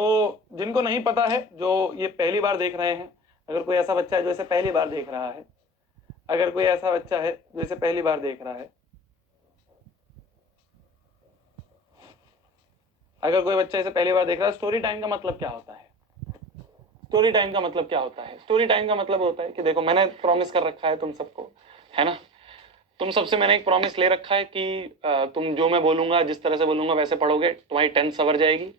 तो जिनको नहीं पता है, जो ये पहली बार देख रहे हैं, अगर कोई ऐसा बच्चा है जो इसे पहली बार देख रहा है, अगर कोई ऐसा बच्चा है जो इसे पहली बार देख रहा है, अगर कोई बच्चा इसे पहली बार देख रहा है, स्टोरी टाइम का मतलब क्या होता है? स्टोरी टाइम का मतलब क्या होता है? स्टोरी टाइम का मतलब होता है कि देखो, मैंने प्रॉमिस कर रखा है तुम सबको, है ना, तुम सबसे मैंने एक प्रॉमिस ले रखा है कि तुम जो मैं बोलूंगा, जिस तरह से बोलूंगा वैसे पढ़ोगे, तुम्हारी 10th सवर जाएगी।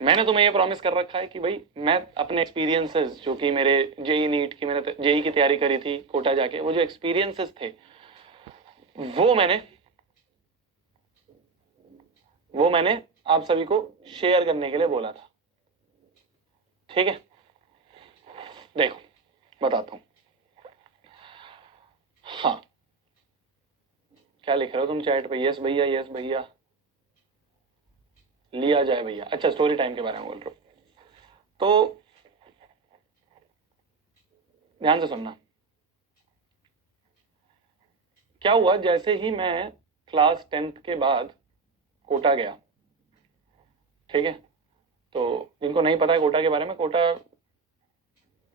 मैंने तुम्हें ये प्रॉमिस कर रखा है कि भाई मैं अपने एक्सपीरियंसेस, जो कि मेरे जेई नीट की, मैंने जेई की तैयारी करी थी कोटा जाके, वो जो एक्सपीरियंसेस थे वो मैंने आप सभी को शेयर करने के लिए बोला था। ठीक है, देखो बताता हूं। हाँ, क्या लिख रहे हो तुम चैट पे? यस भैया, यस भैया, लिया जाए भैया। अच्छा, स्टोरी टाइम के बारे में बोल रहे हो, तो ध्यान से सुनना। क्या हुआ, जैसे ही मैं क्लास 10th के बाद कोटा गया, ठीक है, तो जिनको नहीं पता है कोटा के बारे में, कोटा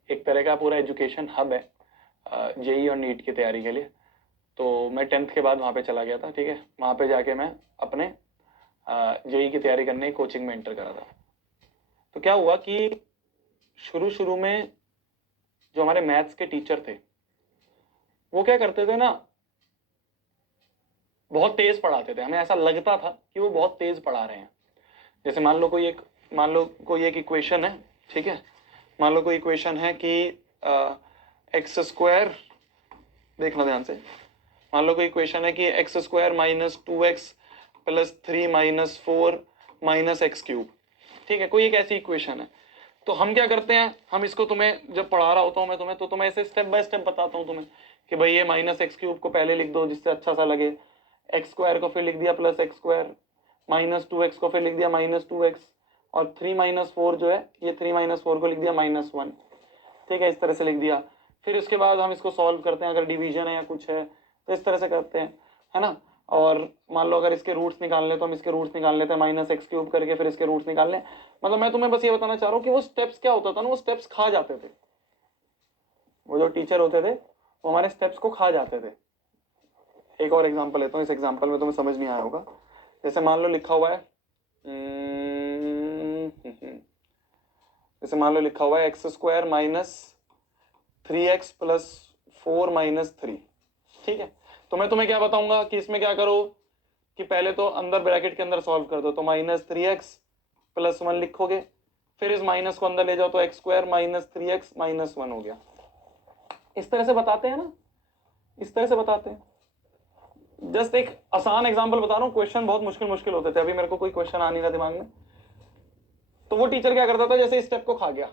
एक तरह का पूरा एजुकेशन हब है जेई और नीट की तैयारी के लिए। तो मैं 10th के बाद वहाँ पे चला गया था, ठीक है, वहाँ पे जाके मैं अपने जेई की तैयारी करने कोचिंग में एंटर करा था। तो क्या हुआ कि शुरू शुरू में जो हमारे मैथ्स के टीचर थे, वो क्या करते थे ना, बहुत तेज पढ़ाते थे। हमें ऐसा लगता था कि वो बहुत तेज पढ़ा रहे हैं। जैसे मान लो कोई एक इक्वेशन है, ठीक है, मान लो कोई इक्वेशन है कि एक्स स्क्वायर, देखना ध्यान से, मान लो कोई इक्वेशन है कि x square minus 2x plus 3 minus 4 minus x cube, ठीक है, कोई एक ऐसी इक्वेशन है। तो हम क्या करते हैं, हम इसको, तुम्हें जब पढ़ा रहा होता हूँ मैं तुम्हें, तो तुम्हें ऐसे स्टेप बाय स्टेप बताता हूँ तुम्हें कि भाई ये माइनस एक्स क्यूब को पहले लिख दो जिससे अच्छा सा लगे, एक्स स्क्वायर को फिर लिख दिया plus x square, minus 2x को फिर लिख दिया माइनस 2x, और 3 माइनस 4 जो है, ये 3 माइनस 4 को लिख दिया माइनस 1, ठीक है, इस तरह से लिख दिया। फिर उसके बाद हम इसको सॉल्व करते हैं, अगर डिवीजन है या कुछ है तो इस तरह से करते हैं, है ना। और मान लो अगर इसके रूट्स निकालने तो हम इसके रूट्स निकाल लेते हैं, माइनस एक्स क्यूब करके फिर इसके रूट्स निकाल लें। मतलब मैं तुम्हें बस ये बताना चाह रहा हूँ कि वो स्टेप्स क्या होता था ना, वो स्टेप्स खा जाते थे। वो जो टीचर होते थे वो हमारे स्टेप्स को खा जाते थे। एक और एग्जांपल लेता हूँ, इस एग्जांपल में तुम्हें समझ नहीं आया होगा। जैसे मान लो लिखा हुआ है, जैसे मान लो लिखा हुआ है x square minus 3x plus 4 minus 3, ठीक है। तो मैं तुम्हें क्या बताऊंगा कि इसमें क्या करो कि पहले तो अंदर ब्रैकेट के अंदर सॉल्व कर दो, तो माइनस 3x प्लस 1 लिखोगे, फिर इस माइनस को अंदर ले जाओ तो x square minus 3x minus 1 हो गया। इस तरह से बताते हैं ना, इस तरह से बताते हैं। जस्ट एक आसान एग्जांपल बता रहा हूँ, क्वेश्चन बहुत मुश्किल मुश्किल होते थे, अभी मेरे को कोई क्वेश्चन आ नहीं रहा दिमाग में। तो वो टीचर क्या करता था, जैसे इस स्टेप को खा गया,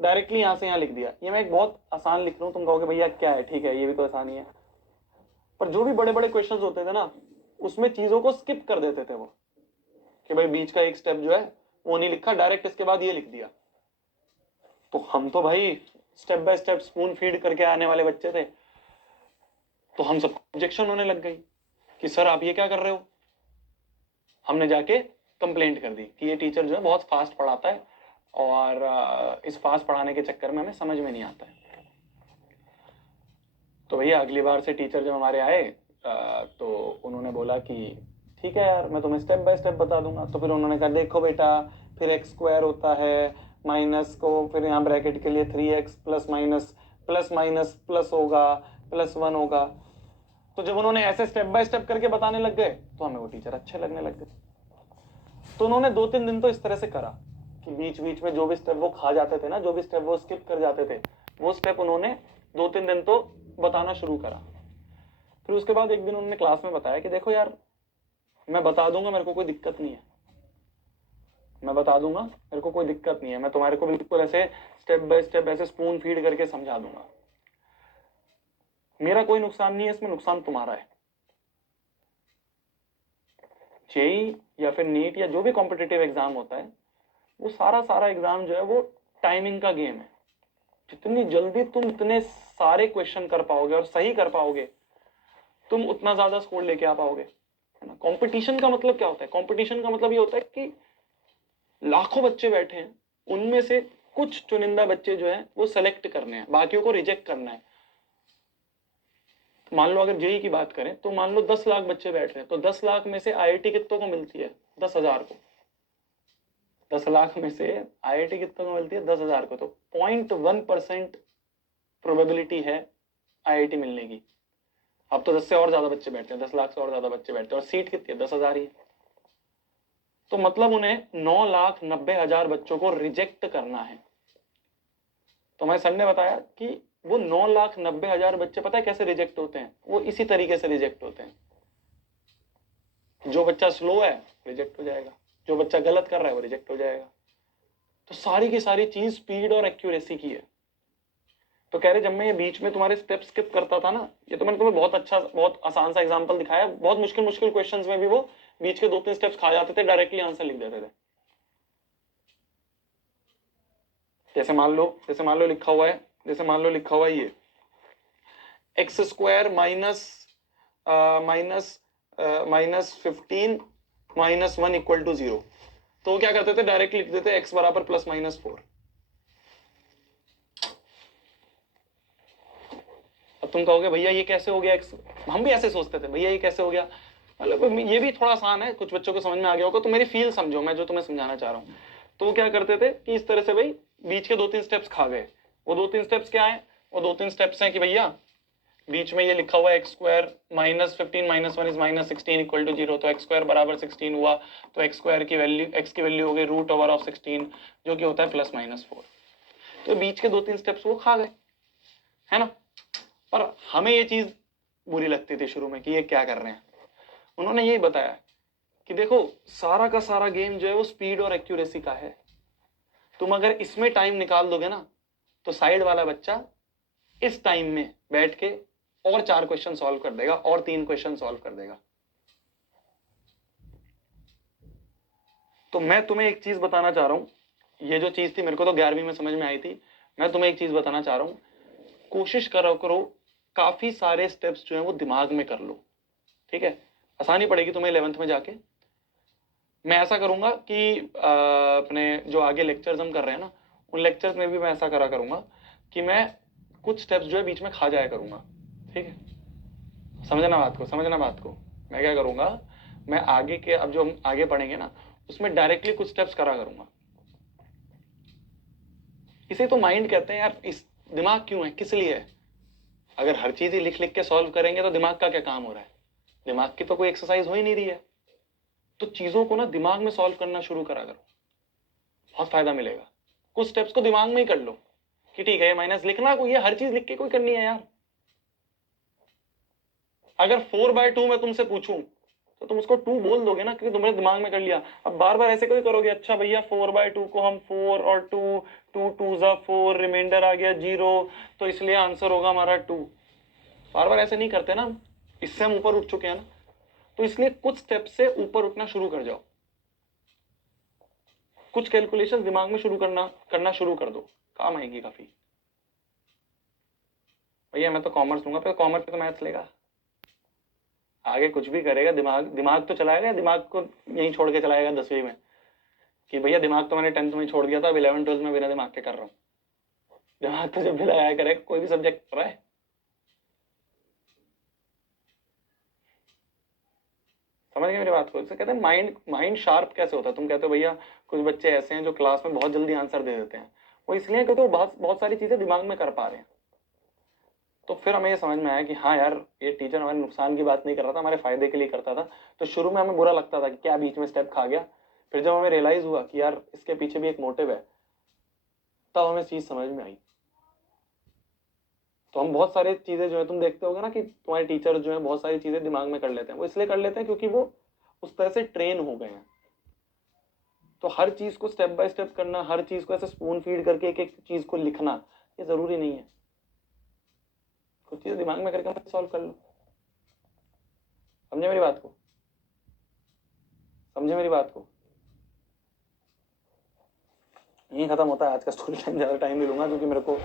डायरेक्टली यहां से यहां लिख दिया। ये मैं एक बहुत आसान लिख रहा हूं, तुम कहोगे भैया क्या है, ठीक है ये भी तो आसान ही है, पर जो भी बड़े बड़े क्वेश्चंस होते थे ना, उसमें चीजों को स्किप कर देते थे वो, कि भाई बीच का एक स्टेप जो है वो नहीं लिखा, डायरेक्ट इसके बाद ये लिख दिया। तो हम तो भाई step by step spoon feed करके आने वाले बच्चे थे, तो हम सब ऑब्जेक्शन होने लग गई कि सर आप ये क्या कर रहे हो। हमने जाके कंप्लेंट कर दी कि ये टीचर जो है बहुत फास्ट पढ़ाता है और इस फास्ट पढ़ाने के चक्कर में हमें समझ में नहीं आता है। तो भैया अगली बार से टीचर जब हमारे आए तो उन्होंने बोला कि ठीक है यार, मैं तुम्हें स्टेप बाय स्टेप बता दूंगा। तो फिर उन्होंने कहा देखो बेटा, फिर एक्स स्क्वायर होता है, माइनस को फिर यहाँ ब्रैकेट के लिए 3x प्लस माइनस प्लस होगा, प्लस 1 होगा। तो जब उन्होंने ऐसे स्टेप बाय स्टेप करके बताने लग गए तो हमें वो टीचर अच्छे लगने लग गए। तो उन्होंने 2-3 दिन तो इस तरह से करा कि बीच बीच में जो भी स्टेप वो खा जाते थे ना, जो भी स्टेप वो स्किप कर जाते थे, वो स्टेप उन्होंने 2-3 दिन तो बताना शुरू करा। फिर उसके बाद एक दिन उन्होंने क्लास में बताया कि देखो यार, मैं बता दूंगा, मेरे को कोई दिक्कत नहीं है, मैं बता दूंगा, मेरे को कोई दिक्कत नहीं है, मैं तुम्हारे को बिल्कुल ऐसे स्टेप बाय स्टेप ऐसे स्पून फीड करके समझा दूंगा, मेरा कोई नुकसान नहीं है इसमें, नुकसान तुम्हारा है। जेई या फिर नीट या जो भी कॉम्पिटिटिव एग्जाम होता है, वो सारा एग्जाम जो है वो टाइमिंग का गेम है। जितनी जल्दी तुम इतने सारे क्वेश्चन कर पाओगे और सही कर पाओगे, तुम उतना ज्यादा स्कोर लेके आ पाओगे, है ना। कंपटीशन का मतलब क्या होता है? कंपटीशन का मतलब ये होता है कि लाखों बच्चे बैठे हैं, उनमें से कुछ चुनिंदा बच्चे जो है वो सेलेक्ट करने हैं, बाकियों को रिजेक्ट करना है। मान लो अगर जेई की बात करें तो मान लो 10 लाख बच्चे बैठ रहे हैं, तो 10 लाख में से आईआईटी कितनों को मिलती है? 10,000 को। 10 लाख में से आईआईटी कितनों को मिलती है? 10,000 को। तो 0.1% प्रोबेबिलिटी है आईआईटी मिलने की। अब तो 10 से और ज्यादा बच्चे बैठते हैं, 10 लाख से और ज्यादा बच्चे बैठते हैं, और सीट कितनी है? 10,000 ही है। तो मतलब उन्हें 9,90,000 बच्चों को रिजेक्ट करना है। तो हमारे सर ने बताया कि वो 9,90,000 बच्चे पता है कैसे रिजेक्ट होते हैं? वो इसी तरीके से रिजेक्ट होते हैं। जो बच्चा स्लो है रिजेक्ट हो जाएगा, जो बच्चा गलत कर रहा है वो रिजेक्ट हो जाएगा। तो सारी की सारी चीज स्पीड और एक्यूरेसी की है। तो कह रहे जब मैं ये बीच में तुम्हारे स्टेप स्किप करता था ना, ये तो मैंने तुम्हें बहुत अच्छा बहुत आसान सा एग्जांपल दिखाया, बहुत मुश्किल मुश्किल क्वेश्चंस में भी वो बीच के 2-3 स्टेप्स खा जाते थे, डायरेक्टली आंसर लिख देते थे। जैसे मान लो लिखा हुआ है, जैसे मान लो लिखा हुआ है ये x square minus 15 -1 equal to 0। तो क्या करते थे? डायरेक्ट लिख देते एक्स बराबर +-4। अब तुम कहोगे भैया ये कैसे हो गया एक्स? हम भी ऐसे सोचते थे भैया ये कैसे हो गया, मतलब ये भी थोड़ा आसान है, कुछ बच्चों को समझ में आ गया होगा। तो मेरी फील समझो, मैं जो तुम्हें समझाना चाह रहा हूँ। तो वो क्या करते थे कि इस तरह से भाई बीच के 2-3 स्टेप्स खा गए। वो 2-3 स्टेप्स क्या है? वो 2-3 स्टेप्स हैं कि भैया बीच में ये लिखा हुआ है x square -15 -1 is -16 equal to 0। तो एक्स स्क्वायर बराबर 16 हुआ, तो एक्स स्क्वायर की वैल्यू, एक्स की वैल्यू हो गई √16, जो कि होता है +-4। तो बीच के 2-3 स्टेप्स वो खा गए, है ना। पर हमें ये चीज बुरी लगती थी शुरू में कि ये क्या कर रहे हैं। उन्होंने यही बताया कि देखो सारा का सारा गेम जो है वो स्पीड और एक्यूरेसी का है। तुम अगर इसमें टाइम निकाल दोगे ना, तो साइड वाला बच्चा इस टाइम में बैठ के और 4 क्वेश्चन सॉल्व कर देगा और 3 क्वेश्चन सॉल्व कर देगा। तो मैं तुम्हें एक चीज बताना चाह रहा हूं, ये जो चीज थी मेरे को तो 11वीं में समझ में आई थी, मैं तुम्हें एक चीज बताना चाह रहा हूं, कोशिश करो काफी सारे स्टेप्स जो है वो दिमाग में कर लो, ठीक है। आसानी पड़ेगी तुम्हें 11th में जाके। मैं ऐसा करूंगा कि अपने जो आगे लेक्चर्स हम कर रहे हैं ना, उन लेक्चर्स में भी मैं ऐसा करा करूंगा कि मैं कुछ स्टेप्स जो है बीच में खा जाया करूंगा, ठीक है। समझना बात को। मैं क्या करूंगा, मैं आगे के, अब जो हम आगे पढ़ेंगे ना, उसमें डायरेक्टली कुछ स्टेप्स करा करूंगा। इसे तो माइंड कहते हैं यार। इस दिमाग क्यों है, किस लिए है? अगर हर चीज ही लिख लिख के सॉल्व करेंगे तो दिमाग का क्या काम हो रहा है? दिमाग की तो कोई एक्सरसाइज हो ही नहीं रही है। तो चीजों को ना दिमाग में सॉल्व करना शुरू करा करो, बहुत फायदा मिलेगा। कुछ स्टेप्स को दिमाग में ही कर लो कि ठीक है ये माइनस लिखना, कोई ये हर चीज लिख के कोई करनी है यार। अगर 4/2 मैं तुमसे पूछूं तो तुम उसको 2 बोल दोगे ना, क्योंकि तुमने दिमाग में कर लिया। अब बार बार ऐसे कोई करोगे, अच्छा भैया 4/2 को हम 4 और 2, 2 2 जा 4, रिमाइंडर आ गया 0, तो इसलिए आंसर होगा हमारा 2। बार बार ऐसे नहीं करते ना, इससे हम ऊपर उठ चुके हैं ना। तो इसलिए कुछ स्टेप से ऊपर उठना शुरू कर जाओ, कुछ कैलकुलेशन दिमाग में करना शुरू कर दो, काम आएगी काफी। भैया मैं तो कॉमर्स लूंगा, फिर कॉमर्स पे तो मैथ्स लेगा, आगे कुछ भी करेगा दिमाग तो चलाएगा, दिमाग को यहीं छोड़ के चलाएगा 10वीं में कि भैया दिमाग तो मैंने 10th में छोड़ दिया था, अब 11th-12th में बिना दिमाग के कर रहा हूँ। दिमाग तो जब भी लगाया करेगा, कोई भी सब्जेक्ट कर रहा है। समझ गए मेरी बात को? इसे कहते हैं माइंड शार्प कैसे होता है। तुम कहते हो भैया कुछ बच्चे ऐसे हैं जो क्लास में बहुत जल्दी आंसर दे देते हैं, वो इसलिए क्योंकि वो बहुत बहुत सारी चीजें दिमाग में कर पा रहे हैं। तो फिर हमें ये समझ में आया कि हाँ यार, ये टीचर हमारे नुकसान की बात नहीं कर रहा था, हमारे फायदे के लिए करता था। तो शुरू में हमें बुरा लगता था कि क्या बीच में स्टेप खा गया। फिर जब हमें रियलाइज हुआ कि यार इसके पीछे भी एक मोटिव है, तब हमें चीज समझ में आई। तो हम बहुत सारी चीजें जो है, तुम देखते होगे ना कि तुम्हारे टीचर जो है बहुत सारी चीजें दिमाग में कर लेते हैं। वो इसलिए कर लेते हैं क्योंकि वो उस तरह से ट्रेन हो गए हैं। तो हर चीज को स्टेप बाय स्टेप करना, हर चीज को ऐसे स्पून फीड करके एक एक चीज को लिखना, ये जरूरी नहीं है। कुछ चीज दिमाग में करके सॉल्व कर लो। समझे मेरी बात को? समझे मेरी बात को? यही खत्म होता है आज का स्टोरी टाइम। ज्यादा टाइम नहीं लूंगा क्योंकि मेरे को